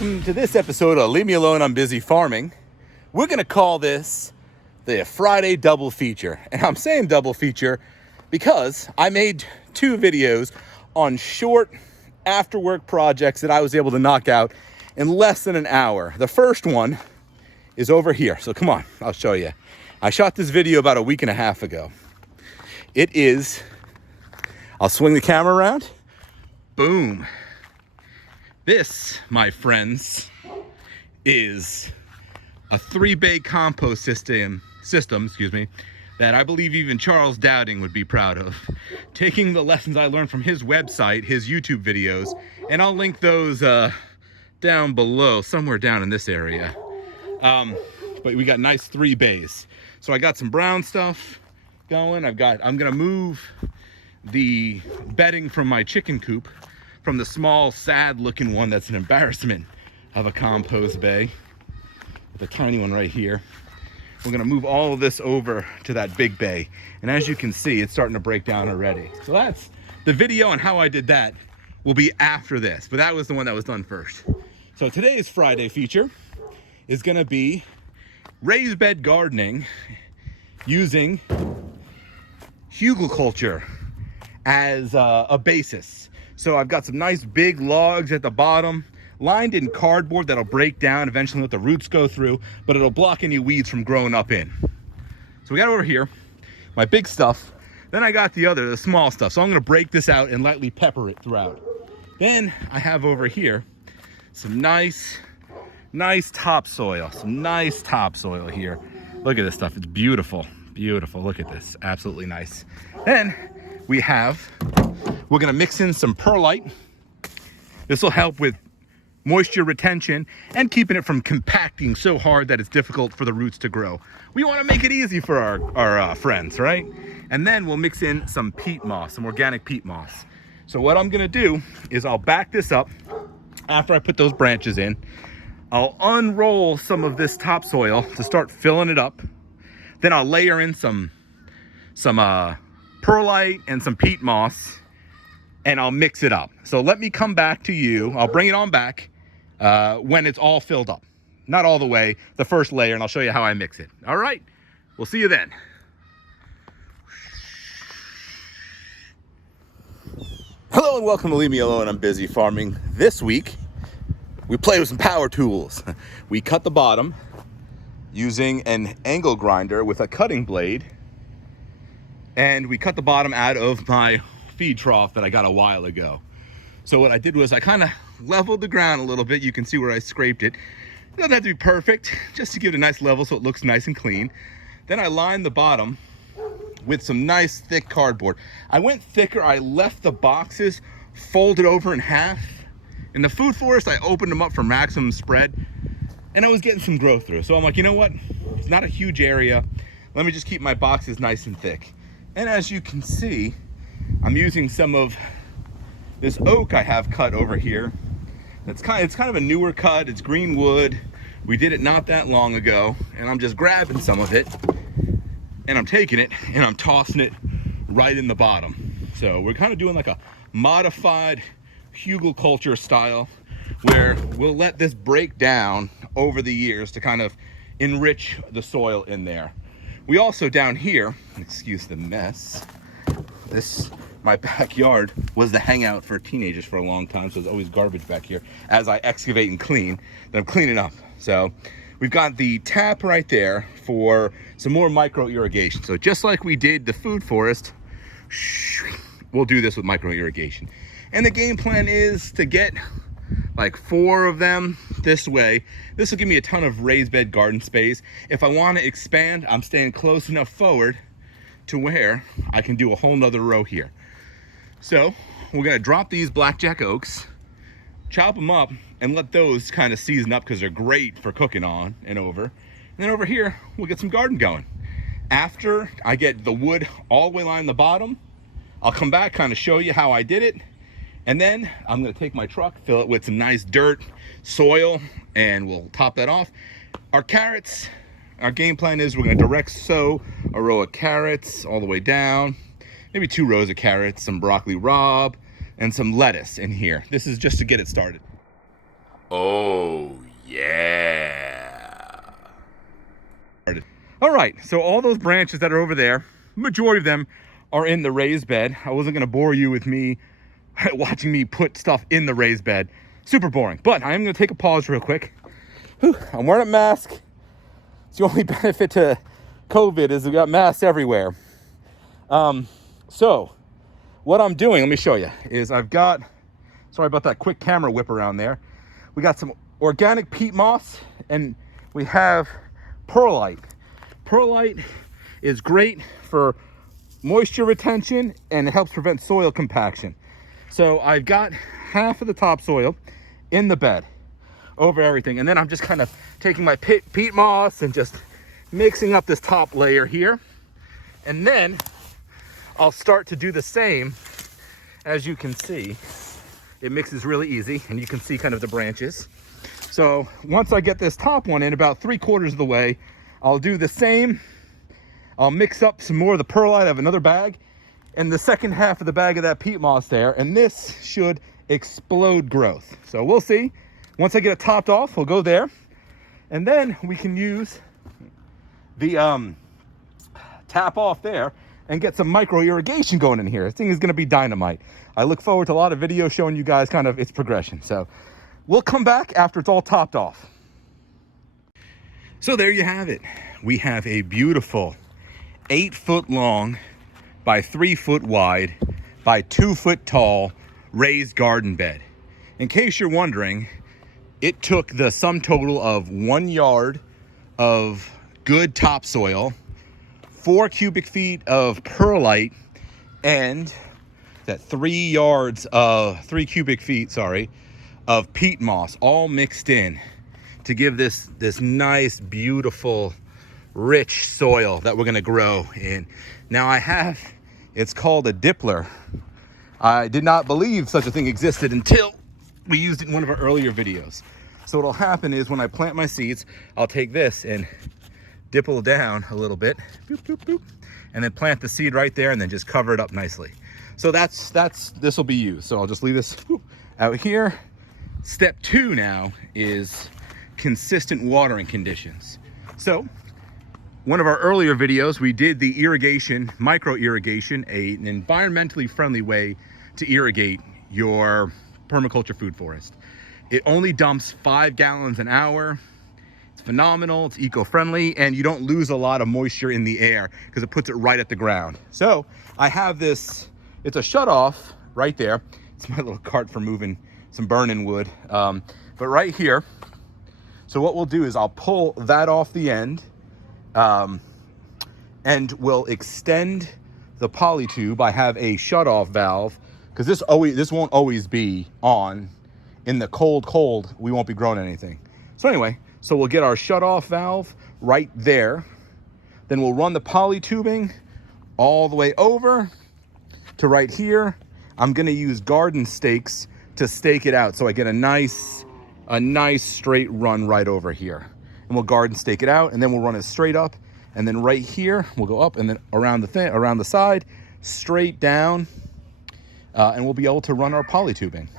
welcome to this episode of Leave Me Alone, I'm Busy Farming. We're going to call this the Friday double feature. And I'm saying double feature because I made two videos on short after work projects that I was able to knock out in less than an hour. The first one is over here. So come on, I'll show you. I shot this video about a week and a half ago. It is, I'll swing the camera around. Boom. This, my friends, is a 3-bay compost system, that I believe even Charles Dowding would be proud of. Taking the lessons I learned from his website, his YouTube videos, and I'll link those down below, somewhere down in this area. But we got nice 3 bays. So I got some brown stuff going. I'm gonna move the bedding from my chicken coop from the small, sad looking one that's an embarrassment of a compost bay, the tiny one right here. We're gonna move all of this over to that big bay. And as you can see, it's starting to break down already. So that's the video on how I did that will be after this, but that was the one that was done first. So today's Friday feature is gonna be raised bed gardening using hugelkultur as a basis. So I've got some nice big logs at the bottom, lined in cardboard that'll break down, eventually let the roots go through, but it'll block any weeds from growing up in. So we got over here, my big stuff. Then I got the small stuff. So I'm gonna break this out and lightly pepper it throughout. Then I have over here some nice topsoil, here. Look at this stuff, it's beautiful, beautiful. Look at this, absolutely nice. Then we're gonna mix in some perlite. This will help with moisture retention and keeping it from compacting so hard that it's difficult for the roots to grow. We wanna make it easy for our friends, right? And then we'll mix in some peat moss, some organic peat moss. So what I'm gonna do is I'll back this up after I put those branches in. I'll unroll some of this topsoil to start filling it up. Then I'll layer in some perlite and some peat moss, and I'll mix it up. So let me come back to you. I'll bring it on back when it's all filled up. Not all the way, the first layer, and I'll show you how I mix it. All right, we'll see you then. Hello and welcome to Leave Me Alone, I'm Busy Farming. This week, we play with some power tools. We cut the bottom using an angle grinder with a cutting blade, and we cut the bottom out of my feed trough that I got a while ago. So what I did was I kind of leveled the ground a little bit. You can see where I scraped it. It doesn't have to be perfect, just to give it a nice level so it looks nice and clean. Then I lined the bottom with some nice thick cardboard. I went thicker. I left the boxes folded over in half. In the food forest, I opened them up for maximum spread, and I was getting some growth through. So I'm like, you know what? It's not a huge area. Let me just keep my boxes nice and thick. And as you can see, I'm using some of this oak I have cut over here. It's kind of a newer cut. It's green wood. We did it not that long ago, and I'm just grabbing some of it, and I'm taking it and I'm tossing it right in the bottom. So we're kind of doing like a modified hugelkultur style, where we'll let this break down over the years to kind of enrich the soil in there. We also down here, excuse the mess, my backyard was the hangout for teenagers for a long time, so there's always garbage back here. As I excavate and clean, then I'm cleaning up. So we've got the tap right there for some more micro irrigation. So just like we did the food forest, we'll do this with micro irrigation. And the game plan is to get like 4 of them this way. This will give me a ton of raised bed garden space. If I want to expand, I'm staying close enough forward to where I can do a whole nother row here. So we're gonna drop these blackjack oaks, chop them up, and let those kind of season up because they're great for cooking on and over. And then over here, we'll get some garden going. After I get the wood all the way lined the bottom, I'll come back, kind of show you how I did it. And then I'm gonna take my truck, fill it with some nice dirt, soil, and we'll top that off. Our carrots, our game plan is we're gonna direct sow a row of carrots all the way down, maybe 2 rows of carrots, some broccoli rabe, and some lettuce in here. This is just to get it started. Oh, yeah. All right, so all those branches that are over there, majority of them are in the raised bed. I wasn't gonna bore you with me watching me put stuff in the raised bed. Super boring, but I am gonna take a pause real quick. Whew, I'm wearing a mask. It's the only benefit to COVID is we got masks everywhere. So what I'm doing, let me show you, is I've got, sorry about that quick camera whip around there. We got some organic peat moss and we have perlite. Perlite is great for moisture retention and it helps prevent soil compaction. So I've got half of the topsoil in the bed over everything. And then I'm just kind of taking my peat moss and just mixing up this top layer here. And then I'll start to do the same. As you can see, it mixes really easy and you can see kind of the branches. So once I get this top one in about 3/4 of the way, I'll do the same. I'll mix up some more of the perlite. I have another bag and the second half of the bag of that peat moss there, and this should explode growth. So we'll see. Once I get it topped off, we'll go there. And then we can use the tap off there and get some micro irrigation going in here. This thing is gonna be dynamite. I look forward to a lot of videos showing you guys kind of its progression. So we'll come back after it's all topped off. So there you have it. We have a beautiful 8-foot long by 3-foot wide by 2-foot tall raised garden bed. In case you're wondering, it took the sum total of 1 yard of good topsoil, 4 cubic feet of perlite, and that 3 cubic feet, of peat moss, all mixed in to give this nice, beautiful, rich soil that we're gonna grow in. Now it's called a dippler. I did not believe such a thing existed until we used it in one of our earlier videos. So what'll happen is when I plant my seeds, I'll take this and dipple down a little bit, boop, boop, boop, and then plant the seed right there and then just cover it up nicely. So this will be used. So I'll just leave this out here. Step 2 now is consistent watering conditions. So one of our earlier videos, we did the irrigation, micro irrigation, an environmentally friendly way to irrigate your permaculture food forest. It only dumps 5 gallons an hour. It's phenomenal, it's eco-friendly, and you don't lose a lot of moisture in the air because it puts it right at the ground. So I have this, it's a shut-off right there. It's my little cart for moving some burning wood. But right here, so what we'll do is I'll pull that off the end and we'll extend the poly tube. I have a shut-off valve because this won't always be on. In the cold, we won't be growing anything. So anyway, so we'll get our shut-off valve right there. Then we'll run the poly tubing all the way over to right here. I'm gonna use garden stakes to stake it out so I get a nice straight run right over here. And we'll garden stake it out and then we'll run it straight up. And then right here, we'll go up and then around the side, straight down, and we'll be able to run our poly tubing.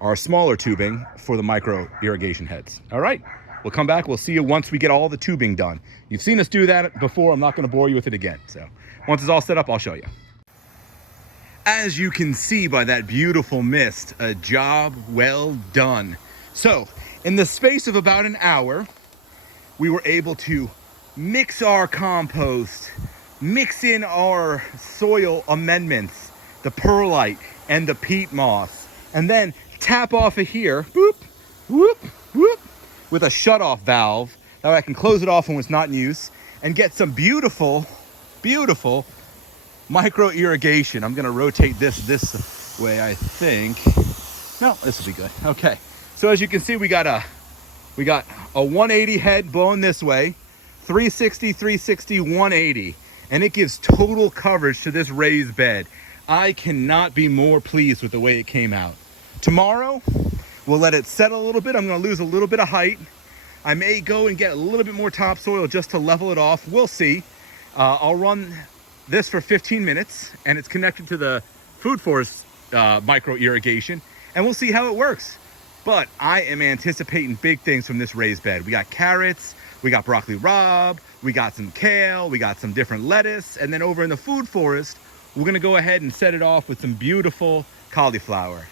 Our smaller tubing for the micro irrigation heads. All right, we'll come back. We'll see you once we get all the tubing done. You've seen us do that before. I'm not gonna bore you with it again. So once it's all set up, I'll show you. As you can see by that beautiful mist, a job well done. So in the space of about an hour, we were able to mix our compost, mix in our soil amendments, the perlite and the peat moss, and then tap off of here, boop, whoop, whoop, with a shut-off valve. That way I can close it off when it's not in use and get some beautiful, beautiful micro irrigation. I'm gonna rotate this way, I think. No, this will be good. Okay, so as you can see, we got a 180 head blowing this way, 360, 360, 180, and it gives total coverage to this raised bed. I cannot be more pleased with the way it came out. Tomorrow, we'll let it settle a little bit. I'm gonna lose a little bit of height. I may go and get a little bit more topsoil just to level it off. We'll see. I'll run this for 15 minutes and it's connected to the food forest micro irrigation and we'll see how it works. But I am anticipating big things from this raised bed. We got carrots, we got broccoli rabe, we got some kale, we got some different lettuce, and then over in the food forest, we're gonna go ahead and set it off with some beautiful cauliflower.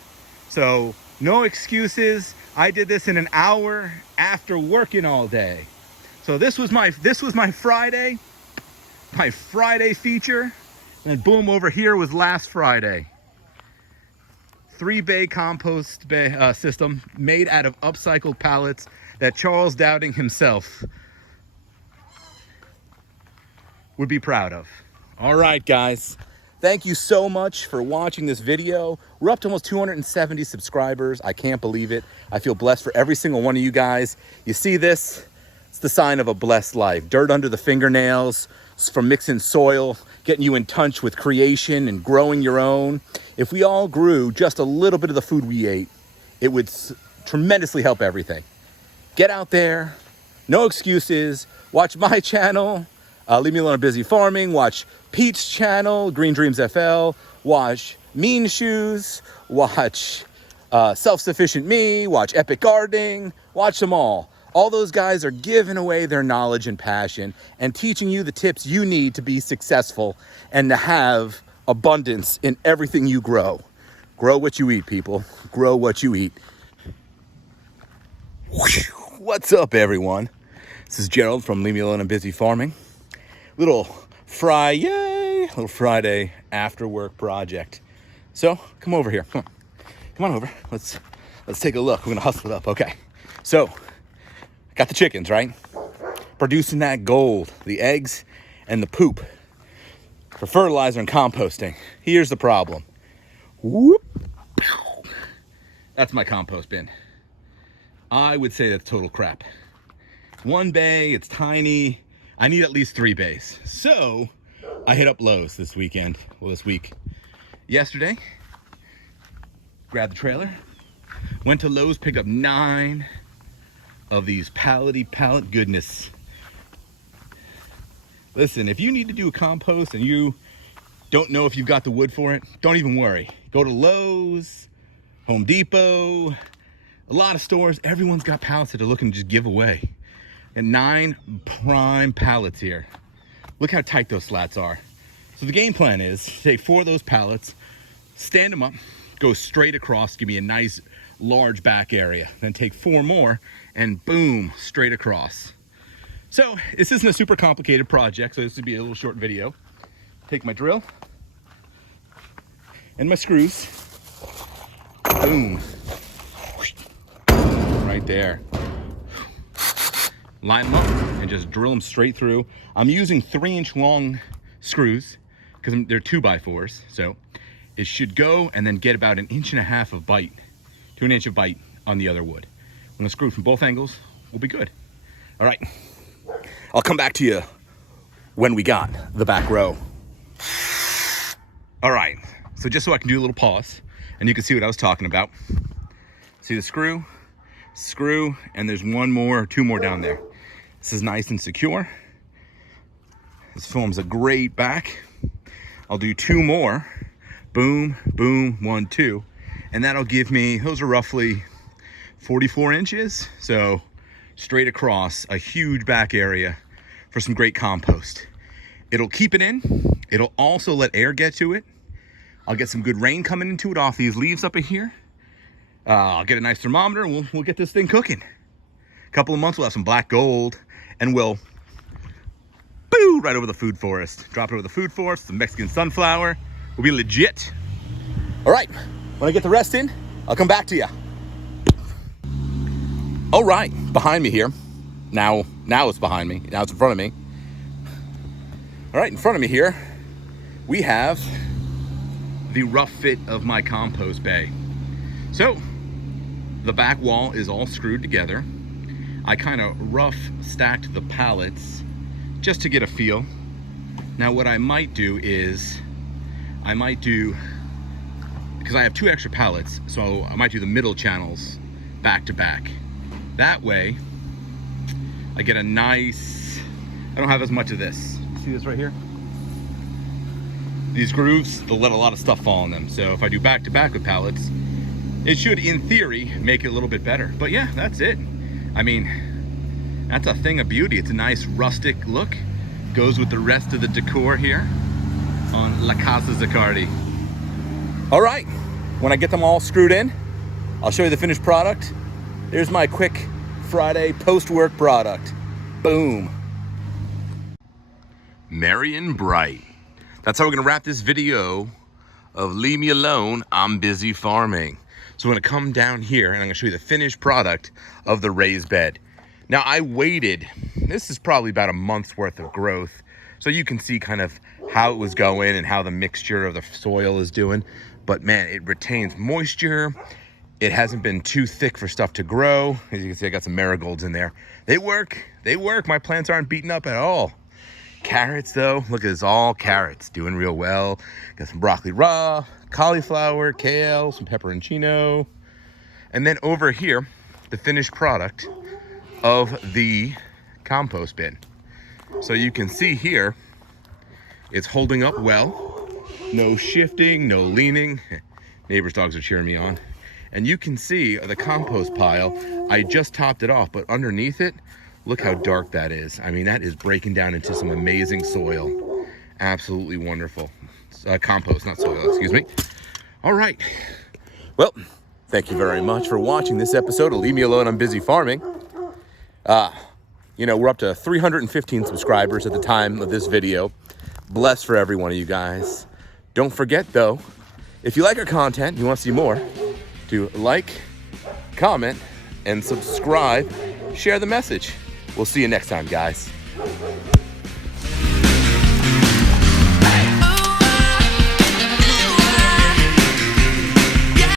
So no excuses. I did this in an hour after working all day. So this was my Friday feature, and then boom, over here was last Friday. 3-bay compost bay system made out of upcycled pallets that Charles Dowding himself would be proud of. All right, guys. Thank you so much for watching this video. We're up to almost 270 subscribers. I can't believe it. I feel blessed for every single one of you guys. You see this? It's the sign of a blessed life. Dirt under the fingernails from mixing soil, getting you in touch with creation and growing your own. If we all grew just a little bit of the food we ate, it would tremendously help everything. Get out there, no excuses. Watch my channel, Leave Me Alone on Busy Farming. Watch Pete's channel, Green Dreams FL. Watch Mean Shoes. Watch Self-Sufficient Me. Watch Epic Gardening. Watch them all. All those guys are giving away their knowledge and passion and teaching you the tips you need to be successful and to have abundance in everything you grow. Grow what you eat, people. Grow what you eat. What's up, everyone? This is Gerald from Leave Me Alone on Busy Farming. Little Friday after work project. So come over here. Come on over. Let's take a look. We're gonna hustle it up. Okay. So got the chickens, right? Producing that gold, the eggs and the poop for fertilizer and composting. Here's the problem. Whoop. That's my compost bin. I would say that's total crap. 1 bay, it's tiny. I need at least 3 bays. So I hit up Lowe's this week. Yesterday, grabbed the trailer, went to Lowe's, picked up 9 of these pallet goodness. Listen, if you need to do a compost and you don't know if you've got the wood for it, don't even worry. Go to Lowe's, Home Depot, a lot of stores. Everyone's got pallets that they're looking to just give away. And 9 prime pallets here. Look how tight those slats are. So the game plan is to take 4 of those pallets, stand them up, go straight across, give me a nice large back area. Then take 4 more and boom, straight across. So this isn't a super complicated project, so this would be a little short video. Take my drill and my screws. Boom. Right there. Line them up and just drill them straight through. I'm using 3-inch long screws because they're 2x4s. So it should go and then get about 1.5 inches of bite to 1 inch of bite on the other wood. When I screw from both angles, we'll be good. All right, I'll come back to you when we got the back row. All right, so just so I can do a little pause and you can see what I was talking about. See the screw, and there's 1 more or 2 more down there. This is nice and secure. This forms a great back. I'll do 2 more. Boom, boom, 1, 2. And that'll give me, those are roughly 44 inches. So straight across a huge back area for some great compost. It'll keep it in. It'll also let air get to it. I'll get some good rain coming into it off these leaves up in here. I'll get a nice thermometer and we'll get this thing cooking. A couple of months we'll have some black gold and we'll boo right over the food forest. Drop it over the food forest, some Mexican sunflower. We'll be legit. All right, when I get the rest in, I'll come back to you. All right, behind me here. Now it's behind me. Now it's in front of me. All right, in front of me here, we have the rough fit of my compost bay. So the back wall is all screwed together. I kind of rough stacked the pallets just to get a feel. Now what I might do is, because I have 2 extra pallets, so I might do the middle channels back to back. That way, I get a nice, I don't have as much of this. See this right here? These grooves, they'll let a lot of stuff fall in them. So if I do back to back with pallets, It should, in theory, make it a little bit better. But yeah, that's it. I mean, that's a thing of beauty. It's a nice rustic look. Goes with the rest of the decor here on La Casa Zaccardi. All right, when I get them all screwed in, I'll show you the finished product. There's my quick Friday post-work product. Boom. Merry and bright. That's how we're gonna wrap this video of Leave Me Alone, I'm Busy Farming. So I'm gonna come down here and I'm gonna show you the finished product of the raised bed. Now I waited, this is probably about a month's worth of growth, so you can see kind of how it was going and how the mixture of the soil is doing. But man, it retains moisture. It hasn't been too thick for stuff to grow. As you can see, I got some marigolds in there. They work. My plants aren't beaten up at all. Carrots though, look at this, all carrots, doing real well. Got some broccoli raw, cauliflower, kale, some pepperoncino. And then over here, the finished product of the compost bin. So you can see here, it's holding up well. No shifting, no leaning. Neighbor's dogs are cheering me on. And you can see the compost pile, I just topped it off, but underneath it, look how dark that is. I mean, that is breaking down into some amazing soil. Absolutely wonderful. Compost, not soil, excuse me. All right. Well, thank you very much for watching this episode of Leave Me Alone, I'm Busy Farming. You know, we're up to 315 subscribers at the time of this video. Blessed for every one of you guys. Don't forget though, if you like our content, you want to see more, to like, comment, and subscribe. Share the message. We'll see you next time, guys.